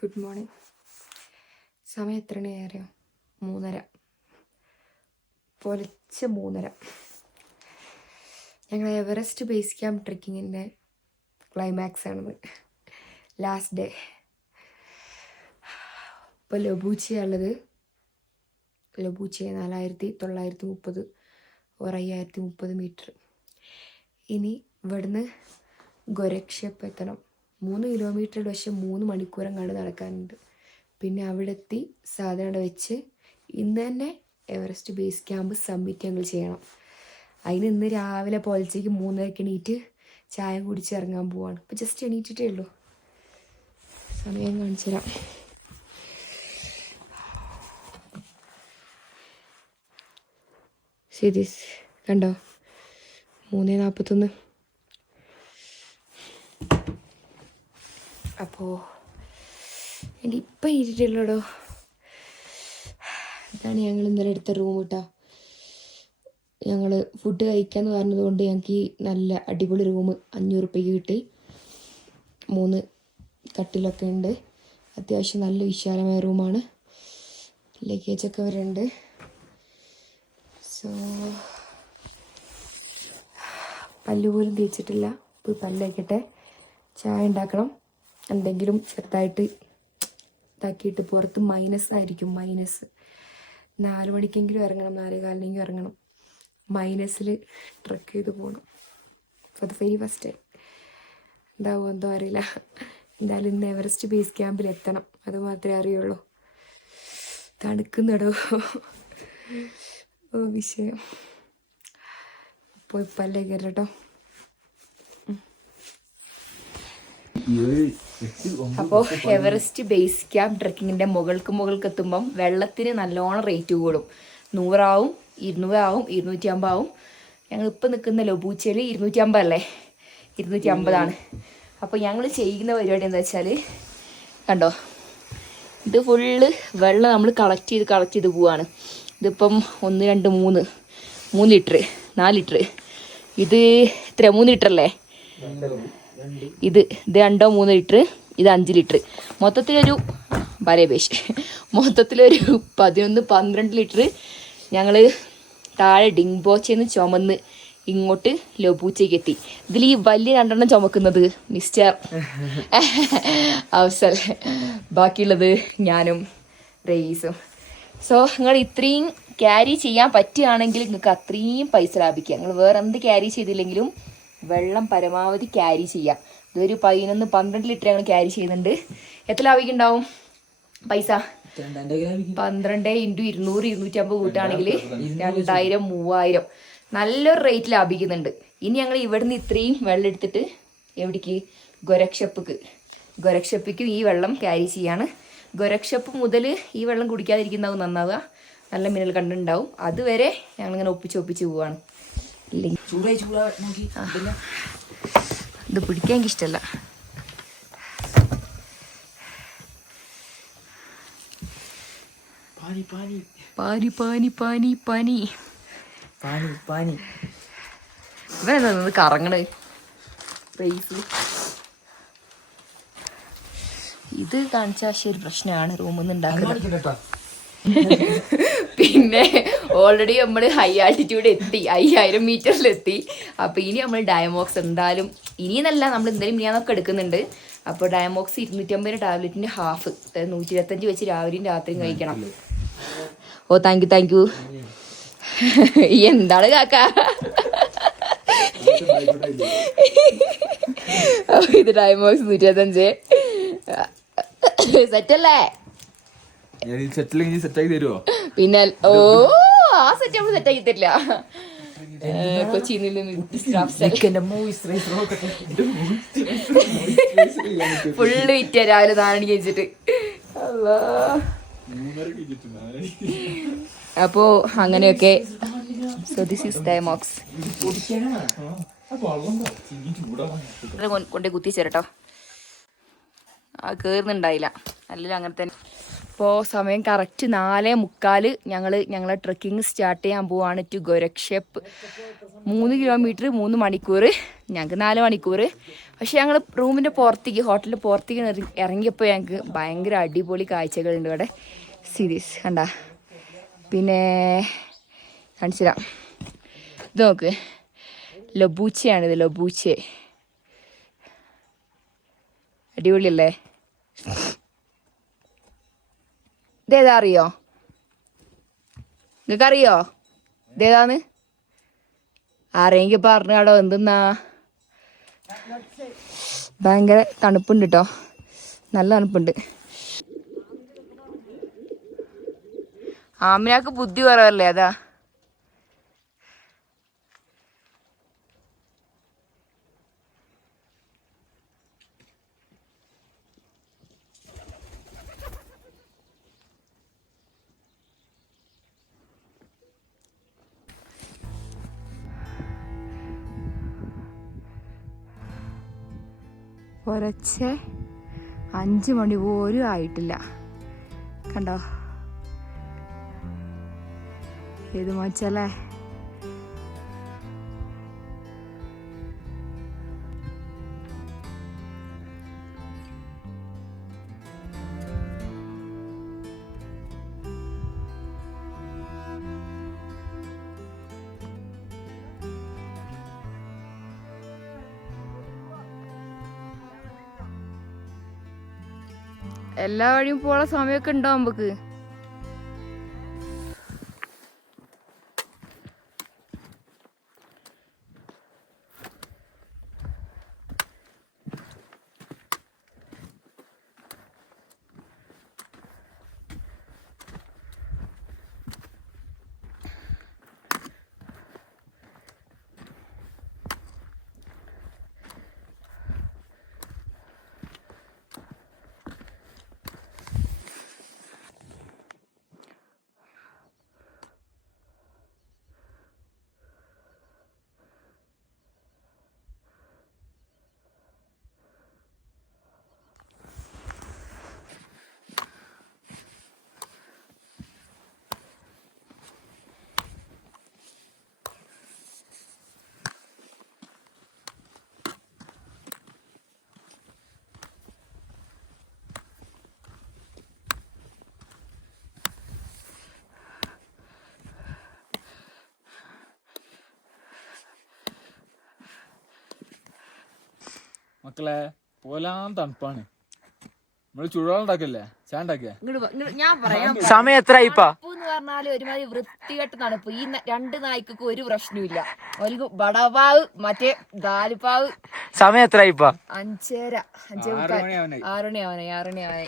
Good morning. സമയം എത്ര മണിയായോ? 3:30. പൊലച്ച 3:30. ഞങ്ങൾ എവറസ്റ്റ് ബേസ് ക്യാമ്പ് ട്രെക്കിങ്ങിൻ്റെ ക്ലൈമാക്സ് ആണിത്. Last day. ഇപ്പോൾ ലബൂച്ചയുള്ളത്. ലബൂച്ച 4930 or 5030 മീറ്റർ. ഇനി ഇവിടുന്ന് ഗോരക്ഷപ്പ് എത്തണം. 3 കിലോമീറ്റർ പക്ഷേ 3 മണിക്കൂറും കണ്ട് നടക്കാനുണ്ട്. പിന്നെ അവിടെ എത്തി സാധനം അവിടെ വെച്ച് ഇന്ന് തന്നെ എവറസ്റ്റ് ബേസ് ക്യാമ്പ് സബ്മിറ്റ് ഞങ്ങൾ ചെയ്യണം. അതിന് ഇന്ന് രാവിലെ പുലർച്ചയ്ക്ക് 3:30 എണീറ്റ് ചായ കുടിച്ച് ഇറങ്ങാൻ പോവാണ്. ഇപ്പോൾ ജസ്റ്റ് എണീറ്റിട്ടേ ഉള്ളൂ. സമയം കാണിച്ചു തരാം. ശരി, കണ്ടോ? 3:41. അപ്പോൾ എൻ്റെ ഇപ്പം ഇരിട്ടില്ലടോ. ഇതാണ് ഞങ്ങൾ ഇന്നലെ എടുത്ത റൂം കേട്ടോ. ഞങ്ങൾ ഫുഡ് കഴിക്കാമെന്ന് പറഞ്ഞതുകൊണ്ട് ഞങ്ങൾക്ക് ഈ നല്ല അടിപൊളി റൂം 500 രൂപയ്ക്ക് കിട്ടി. 3 കട്ടിലൊക്കെ ഉണ്ട്. അത്യാവശ്യം നല്ല വിശാലമായ റൂമാണ്. ലഗേജൊക്കെ വരുന്നുണ്ട്. സോ പല്ല് പോലും തേച്ചിട്ടില്ല. പോയി പല്ല് വയ്ക്കട്ടെ. ചായ ഉണ്ടാക്കണം. എന്തെങ്കിലും ചെറുതായിട്ട് ഇതാക്കിയിട്ട്. പുറത്ത് മൈനസ് ആയിരിക്കും. മൈനസ് 4 മണിക്കെങ്കിലും ഇറങ്ങണം. 4:15 ഇറങ്ങണം. മൈനസിൽ ട്രക്ക് ചെയ്ത് പോകണം. For the very first time. എന്താവും എന്തോ അറിയില്ല. എന്തായാലും ഇന്ന് എവറസ്റ്റ് ബേസ് ക്യാമ്പിൽ എത്തണം. അത് മാത്രമേ അറിയുള്ളൂ. തണുക്കുന്നിടോ വിഷയം. പോയി പല്ലേ കയറട്ടോ. അപ്പോൾ എവറസ്റ്റ് ബേസ് ക്യാമ്പ് ട്രെക്കിങ്ങിൻ്റെ മുകൾക്ക് എത്തുമ്പം വെള്ളത്തിന് നല്ലോണം റേറ്റ് കൂടും. 100 ആവും, 200 ആവും, 250 ആവും. ഞങ്ങളിപ്പോൾ നിൽക്കുന്ന ലബൂച്ചയിൽ 250 അല്ലേ? 250 അപ്പോൾ ഞങ്ങൾ ചെയ്യുന്ന പരിപാടി എന്താ വെച്ചാൽ, കണ്ടോ, ഇത് ഫുള്ള് വെള്ളം നമ്മൾ കളക്ട് ചെയ്ത് പോവാണ്. ഇതിപ്പം 1 2 3 ലിറ്റർ, 4 ലിറ്റർ. ഇത് എത്ര? 3 ലിറ്റർ അല്ലേ? ഇത് 2 3 ലിറ്റർ. ഇത് 5 ലിറ്റർ. മൊത്തത്തിലൊരു 11 12 ലിറ്റർ ഞങ്ങൾ താഴെ ഡിംബോച്ചെന്ന് ചുമന്ന് ഇങ്ങോട്ട് ലബൂച്ചയ്ക്ക് എത്തി. ഇതിൽ ഈ വലിയ 2 ചുമക്കുന്നത് മിസ്റ്റർ അവസർ, ബാക്കിയുള്ളത് ഞാനും റയീസും. സോ നിങ്ങൾ ഇത്രയും ക്യാരി ചെയ്യാൻ പറ്റുകയാണെങ്കിൽ നിങ്ങൾക്ക് അത്രയും പൈസ ലാഭിക്കുക. നിങ്ങൾ വേറെ എന്ത് ക്യാരി ചെയ്തില്ലെങ്കിലും വെള്ളം പരമാവധി ക്യാരി ചെയ്യാം. ഇതൊരു 11 12 ലിറ്റർ ഞങ്ങൾ ക്യാരി ചെയ്യുന്നുണ്ട്. എത്ര ലാഭിക്കുണ്ടാവും പൈസ? 12 × 200 250 കൂട്ടാണെങ്കിൽ 2000 3000 നല്ലൊരു റേറ്റ് ലാഭിക്കുന്നുണ്ട്. ഇനി ഞങ്ങൾ ഇവിടുന്ന് ഇത്രയും വെള്ളം എടുത്തിട്ട് എവിടേക്ക്? ഗോരക്ഷപ്പിക്കും ഈ വെള്ളം ക്യാരി ചെയ്യാണ്. ഗോരക്ഷപ്പ് മുതൽ ഈ വെള്ളം കുടിക്കാതിരിക്കുന്നതാവും നന്നാവുക. നല്ല മിനറൽ കണ്ടുണ്ടാവും. അതുവരെ ഞങ്ങളിങ്ങനെ ഒപ്പിച്ച് പോവാണ്. ഇല്ലെങ്കിൽ ഇത് പിടിക്കാൻ എനിക്ക് ഇഷ്ടമല്ല. ഇവനെന്താ കറങ്ങണേ? ഇത് കാണിച്ചാൽ ശരി പ്രശ്നമാണ് റൂമിൽ നിന്ന് ഉണ്ടാക്കുന്നത്. പിന്നെ ഓൾറെഡി നമ്മൾ ഹൈ ആൾട്ടിറ്റ്യൂഡ് എത്തി, 5000 മീറ്ററിലെത്തി. അപ്പോൾ ഇനി നമ്മൾ ഡയമോക്സ് എന്തായാലും ഇനിയെന്നല്ല, നമ്മൾ എന്തായാലും ഞാനൊക്കെ എടുക്കുന്നുണ്ട്. അപ്പോൾ ഡയമോക്സ് 250 ടാബ്ലറ്റിൻ്റെ ഹാഫ്, അതായത് 125 വെച്ച് രാവിലെയും രാത്രിയും കഴിക്കണം. ഓ താങ്ക് യു. എന്താണ് കാക്ക? ഇത് ഡയമോക്സ് 125 സെറ്റല്ലേ? പിന്നെ ഓ ആ സെറ്റ് നമ്മൾ സെറ്റാക്കി തരില്ല. കൊച്ചിയിൽ ഫുള്ള് വിറ്റ രാവിലെ 4 മണിക്ക് വെച്ചിട്ട്. അപ്പോ അങ്ങനെയൊക്കെ. So this is Diamox. കൊണ്ട് കുത്തിച്ചേരട്ടോ. കയറുന്നുണ്ടായില്ല, അല്ലെങ്കിൽ അങ്ങനെ തന്നെ. ഇപ്പോൾ സമയം കറക്റ്റ് 4:45. ഞങ്ങളെ ട്രെക്കിങ് സ്റ്റാർട്ട് ചെയ്യാൻ പോവാണ് ടു ഗോരക്ഷപ്പ്. 3 കിലോമീറ്റർ 3 മണിക്കൂർ. ഞങ്ങൾക്ക് 4 മണിക്കൂർ. പക്ഷെ ഞങ്ങൾ റൂമിൻ്റെ പുറത്തേക്ക് ഹോട്ടലിൻ്റെ പുറത്തേക്ക് ഇറങ്ങിയപ്പോൾ ഞങ്ങൾക്ക് ഭയങ്കര അടിപൊളി കാഴ്ചകളുണ്ട് ഇവിടെ. സീരീസ് കണ്ട. പിന്നെ കാണിച്ചില്ല, ഇത് നോക്ക്, ലബൂച്ചയാണിത്, ലബൂച്ചെ. അടിപൊളിയല്ലേ? ഇതേതാ അറിയോ? നിങ്ങൾക്കറിയോ ഇതേതാന്ന്? ആരെങ്കിൽ പറഞ്ഞാടോ. എന്തെന്നാ? ഭയങ്കര തണുപ്പുണ്ട് കേട്ടോ, നല്ല തണുപ്പുണ്ട്. ആമിനാക്ക് ബുദ്ധി കുറവല്ലേ, അതാ. പുലർച്ചെ 5 മണി പോലും ആയിട്ടില്ല. കണ്ടോ ഏത് മച്ചല്ലേ? എല്ലാ വഴിയും പോണ സമയമൊക്കെ ഉണ്ടോ നമുക്ക്? മക്കളെ പോലാൻ തണുപ്പാണ്. നമ്മള് ചുടുവെള്ളം ഉണ്ടാക്കല്ലേ, ചായ ഉണ്ടാക്കിയ. ഞാൻ പറയാം, സമയം എത്ര എന്ന് പറഞ്ഞാല് ഒരുമാതിരി വൃത്തികെട്ട തണുപ്പ്. ഈ 2 നായ്ക്കൊക്കെ ഒരു പ്രശ്നമില്ല. ഒരു വടപാവ്, മറ്റേ ദാലിപ്പാവ്. സമയം എത്ര 5:30, 5:45, 6 മണി ആവനായി.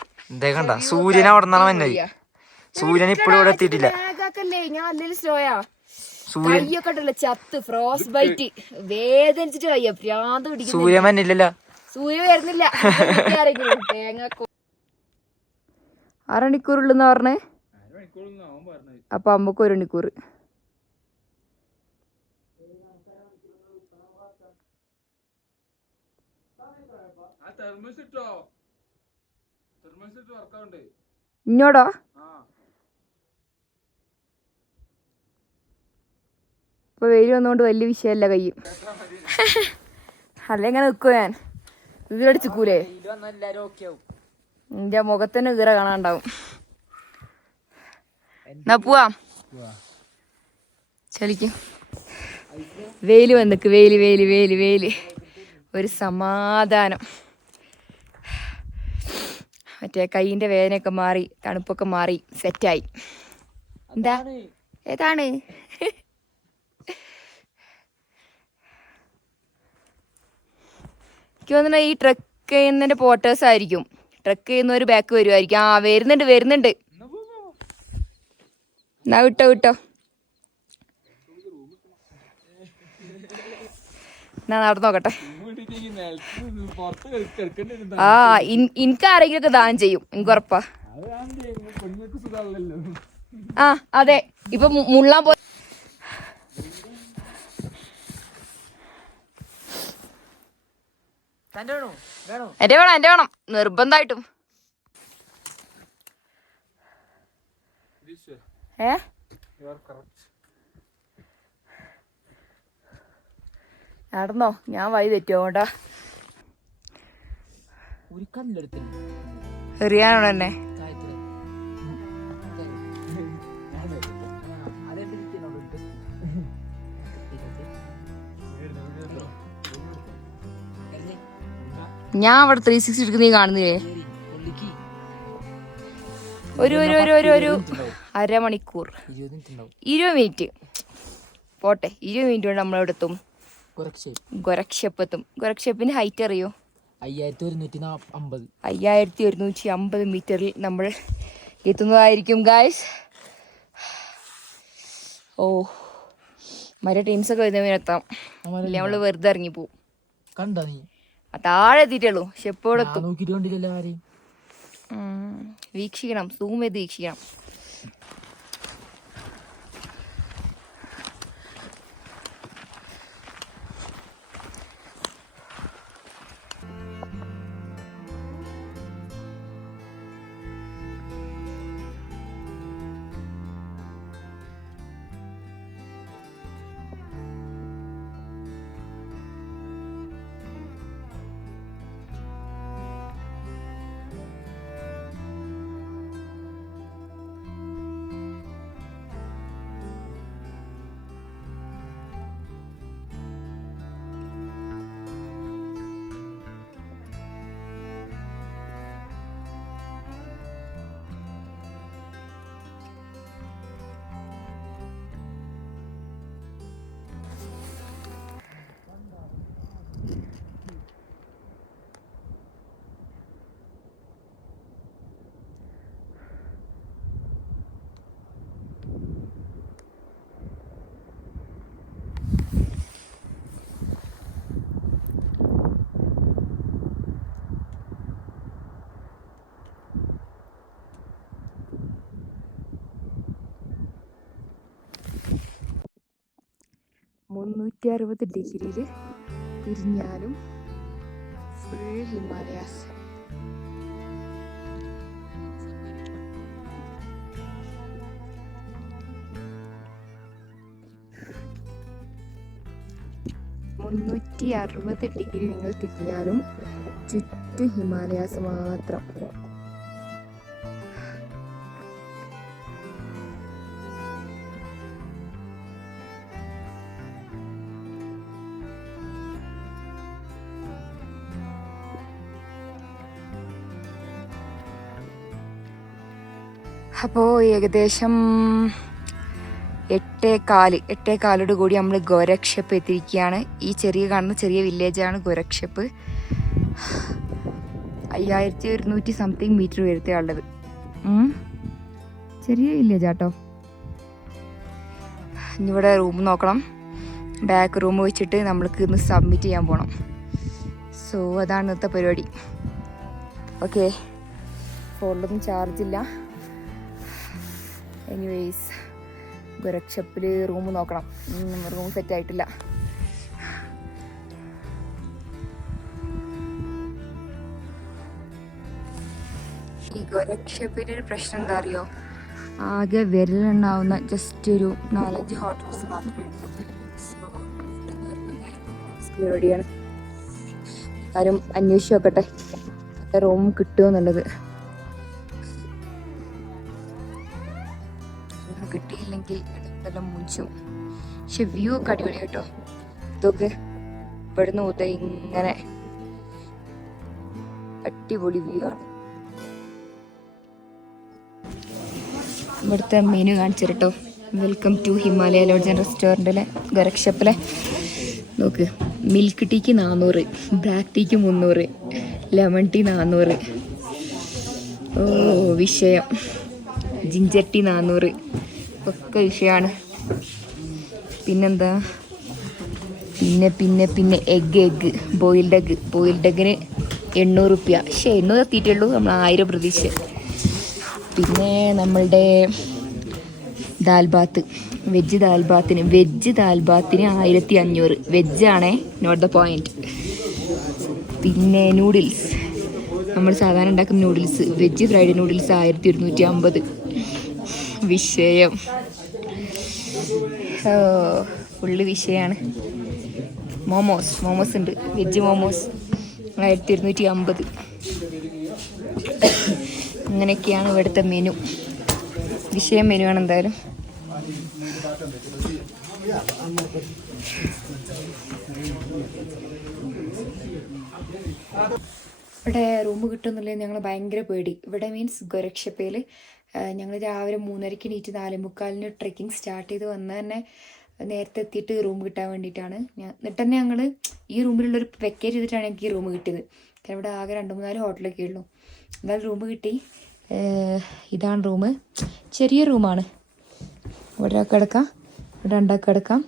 കണ്ട സൂര്യൻ അവിടെ നിന്നാണ് വന്നത്. സൂര്യൻ ഇപ്പോഴും ഇവിടെ എത്തിയിട്ടില്ല. ഞാൻ അല്ലെങ്കിൽ സ്ലോയാ. കയ്യൊക്കെ ഉണ്ടല്ലോ ചത്ത്, ഫ്രോസ്റ്റ് ബൈറ്റ് വേദനിച്ചിട്ട് കയ്യ ഭ്രാന്ത് പിടിക്കും. സൂര്യൻ വന്നില്ലല്ലോ, സൂര്യൻ വരുന്നില്ല. തേങ്ങ 6 മണിക്കൂറുള്ളെന്ന് പറഞ്ഞേ. അപ്പൊ അമ്മക്ക് 1 മണിക്കൂർ. ഇങ്ങോട്ടോ? ഇപ്പൊ വെയിൽ വന്നുകൊണ്ട് വലിയ വിഷയമല്ല കയ്യും. അല്ല എങ്ങനെ നിൽക്കുവോ ഞാൻ? ഇതിലടിച്ചിക്കൂലേ? എന്റെ മുഖത്തിന് ഈറ കാണാണ്ടാവും. എന്നാ പോവാം. ചലിക്കും. വെയില് വന്നിക്ക്, വെയില്. ഒരു സമാധാനം. മറ്റേ കൈയിന്റെ വേദനയൊക്കെ മാറി, തണുപ്പൊക്കെ മാറി, സെറ്റായി. എന്താ ഏതാണ്? എനിക്ക് തോന്നുന്നു ഈ ട്രക്ക് ചെയ്യുന്നതിന്റെ പോട്ടേഴ്സ് ആയിരിക്കും. ട്രക്ക് ചെയ്യുന്നവര് ബാക്ക് വരുമായിരിക്കും. ആ വരുന്നുണ്ട്. എന്നാ വിട്ടോ. എന്നാ നടന്നു നോക്കട്ടെ. ആ എനിക്ക് ആരെങ്കിലും ഒക്കെ ദാനം ചെയ്യും, എനിക്ക് ഉറപ്പാ. ആ അതെ, ഇപ്പൊ മുള്ളാൻ പോ. എന്റെ വേണം നിർബന്ധമായിട്ടും. നടന്നോ, ഞാൻ വഴി തെറ്റുമോട്ടാ. ഒരു കല്ലെടുത്ത് എറിയാനോട് തന്നെ ഞാൻ അവിടെ 360 എടുക്കുന്ന നീ കാണുന്നില്ലേ? ഒരു അരമണിക്കൂർ 20 മിനിറ്റ് പോട്ടെ. 20 മിനിറ്റ് കൊണ്ട് നമ്മളവിടെ എത്തും. ഗോരക്ഷപ്പെത്തും. ഗോരക്ഷപ്പിന്റെ ഹൈറ്റ് അറിയോ? 5150 മീറ്ററിൽ നമ്മൾ എത്തുന്നതായിരിക്കും ഗായ്സ്. ഓ മറ്റേ ടീംസൊക്കെ വരുന്നവരെ എത്താം. ഇല്ല നമ്മള് വെറുതെ ഇറങ്ങിപ്പോവും. കണ്ടോ നീ? താഴെ എത്തിയിട്ടുള്ളൂ. പക്ഷെ എപ്പോഴും എത്തും. നോക്കിട്ട് വീക്ഷിക്കണം, സൂം ചെയ്ത് വീക്ഷിക്കണം. ഡിഗ്രിയിൽ തിരിഞ്ഞാലും ഫുൾ ഹിമാലയാസ്. ഡിഗ്രി നിങ്ങൾ തിരിഞ്ഞാലും ചുറ്റും ഹിമാലയാസ് മാത്രം. അപ്പോൾ ഏകദേശം 8:15 കൂടി നമ്മൾ ഗോരക്ഷപ്പ് എത്തിയിരിക്കുകയാണ്. ഈ കാണുന്ന ചെറിയ വില്ലേജാണ് ഗോരക്ഷപ്പ്. 5100 സംതിങ് മീറ്റർ വരുത്തുള്ളത്. ചെറിയ വില്ലേജാട്ടോ. ഇനിയിവിടെ റൂം നോക്കണം. ബാക്ക് റൂം വെച്ചിട്ട് നമ്മൾക്ക് ഇന്ന് സബ്മിറ്റ് ചെയ്യാൻ പോകണം. സോ അതാണ് ഇന്നത്തെ പരിപാടി. ഓക്കെ, ഫോണിലൊന്നും ചാർജില്ല. എനിവേയ്സ് ഗോരക്ഷപ്പിൽ റൂം നോക്കണം. റൂം സെറ്റ് ആയിട്ടില്ല. ഈ ഗോരക്ഷപ്പിൻ്റെ ഒരു പ്രശ്നം എന്താ അറിയോ? ആകെ വിരലുണ്ടാവുന്ന ജസ്റ്റ് ഒരു 4-5 ഹോട്ടൽസ് മാത്രമേ പരിപാടിയാണ്. ആരും അന്വേഷിച്ച് നോക്കട്ടെ റൂം കിട്ടുമോ എന്നുള്ളത്. കിട്ടിയില്ലെങ്കിൽ ഇതെല്ലാം മുഞ്ചും. പക്ഷെ വ്യൂ ഒക്കെ അടിപൊളി കേട്ടോ. ഇതൊക്കെ ഇവിടുന്ന് ഊത ഇങ്ങനെ അടിപൊളി വ്യൂ ആണ്. ഇവിടുത്തെ മെനു കാണിച്ചു കേട്ടോ. Welcome to Himalaya lodge and റെസ്റ്റോറൻറ്റിലെ ഗോരക്ഷപ്പിലെ നോക്ക്. മിൽക്ക് ടീക്ക് 400, ബ്ലാക്ക് ടീക്ക് 300, ലെമൺ ടീ 400. ഓ വിഷയം. ജിഞ്ചർ ടീ 400 ഒക്കെ വിഷയമാണ്. പിന്നെന്താ പിന്നെ എഗ് ബോയിൽഡ് എഗ്ഗിന് 800 റുപ്യ. പക്ഷേ 800 എത്തിയിട്ടുള്ളൂ. നമ്മൾ 1000 പ്രതീക്ഷ. പിന്നെ നമ്മളുടെ ദാൽബാത്ത് വെജ് ദാൽബാത്തിന് 1500. വെജാണേ, നോട്ട് ദ പോയിന്റ്. പിന്നെ നൂഡിൽസ്, നമ്മൾ സാധാരണ ഉണ്ടാക്കുന്ന നൂഡിൽസ്, വെജ് ഫ്രൈഡ് നൂഡിൽസ് 1250. വിഷയം. ഫുള്ള് വിഷയമാണ്. മോമോസ് ഉണ്ട്. വെജ് മോമോസ് 1250. അങ്ങനെയൊക്കെയാണ് ഇവിടുത്തെ മെനു. വിഷയം മെനു ആണ് എന്തായാലും. ഇവിടെ റൂം കിട്ടുന്നില്ലേ ഞങ്ങൾ ഭയങ്കര പേടി. ഇവിടെ മീൻസ് ഗോരക്ഷപ്പയിൽ ഞങ്ങൾ രാവിലെ 3:30 എണീറ്റ് 4:45 ട്രെക്കിംഗ് സ്റ്റാർട്ട് ചെയ്ത് വന്ന് തന്നെ നേരത്തെ എത്തിയിട്ട് റൂം കിട്ടാൻ വേണ്ടിയിട്ടാണ്. എന്നിട്ട് തന്നെ ഞങ്ങൾ ഈ റൂമിലുള്ളൊരു വെക്കേറ്റ് ചെയ്തിട്ടാണ് എനിക്ക് ഈ റൂം കിട്ടിയത്. കാരണം ഇവിടെ ആകെ 2-3 ഹോട്ടലൊക്കെ ഉള്ളൂ. എന്നാലും റൂം കിട്ടി. ഇതാണ് റൂം. ചെറിയ റൂമാണ്. ഇവിടെ ഒരാൾക്ക് കിടക്കാം, ഇവിടെ 2 ആൾക്ക് കിടക്കാം.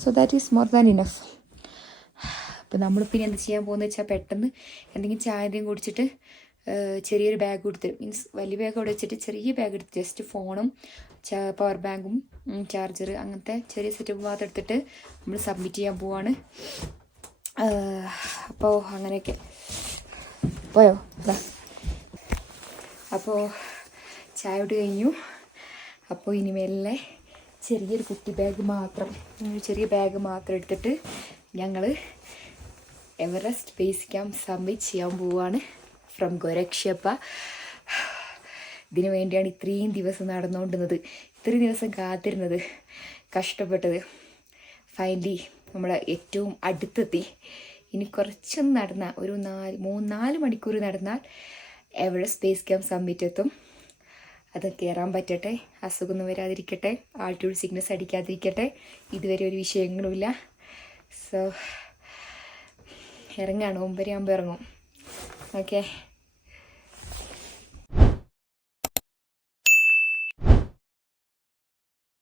So that is more than enough. അപ്പോൾ നമ്മളിപ്പോൾ ഇനി എന്ത് ചെയ്യാൻ പോകുന്നത് വെച്ചാൽ പെട്ടെന്ന് എന്തെങ്കിലും ചായ എന്തെങ്കിലും കുടിച്ചിട്ട് ചെറിയൊരു ബാഗ് കൊടുത്ത്, മീൻസ് വലിയ ബാഗ് അവിടെ വെച്ചിട്ട് ചെറിയ ബാഗ് എടുത്ത് ജസ്റ്റ് ഫോണും പവർ ബാങ്കും ചാർജർ അങ്ങനത്തെ ചെറിയ സെറ്റപ്പ് മാത്രം എടുത്തിട്ട് നമ്മൾ സബ്മിറ്റ് ചെയ്യാൻ പോവാണ്. അപ്പോൾ അങ്ങനെയൊക്കെ പോയോ അതാ. അപ്പോൾ ചായ ഇട്ട് കഴിഞ്ഞു. അപ്പോൾ ഇനി മെല്ലെ ചെറിയൊരു കുട്ടി ബാഗ് മാത്രം, ചെറിയ ബാഗ് മാത്രം എടുത്തിട്ട് ഞങ്ങൾ എവറസ്റ്റ് ബേസ് ക്യാമ്പ് സബ്മിറ്റ് ചെയ്യാൻ പോവുകയാണ് ഫ്രം ഗോരക്ഷപ്പ. ഇതിനു വേണ്ടിയാണ് ഇത്രയും ദിവസം നടന്നുകൊണ്ടിരുന്നത്, ഇത്രയും ദിവസം കാത്തിരുന്നത്, കഷ്ടപ്പെട്ടത്. ഫൈനലി നമ്മുടെ ഏറ്റവും അടുത്തെത്തി. ഇനി കുറച്ചൊന്ന് നടന്നാൽ ഒരു 3-4 മണിക്കൂർ നടന്നാൽ എവറസ്റ്റ് ബേസ് ക്യാമ്പ് സബ്മിറ്റ് എത്തും. അത് കയറാൻ പറ്റട്ടെ, അസുഖമൊന്നും വരാതിരിക്കട്ടെ, ആൾട്ടിറ്റ്യൂഡ് സിക്നസ് അടിക്കാതിരിക്കട്ടെ. ഇതുവരെ ഒരു വിഷയങ്ങളുമില്ല. സോ ഇറങ്ങാണ്, 9 ആകുമ്പോൾ ഇറങ്ങും. ഓക്കെ.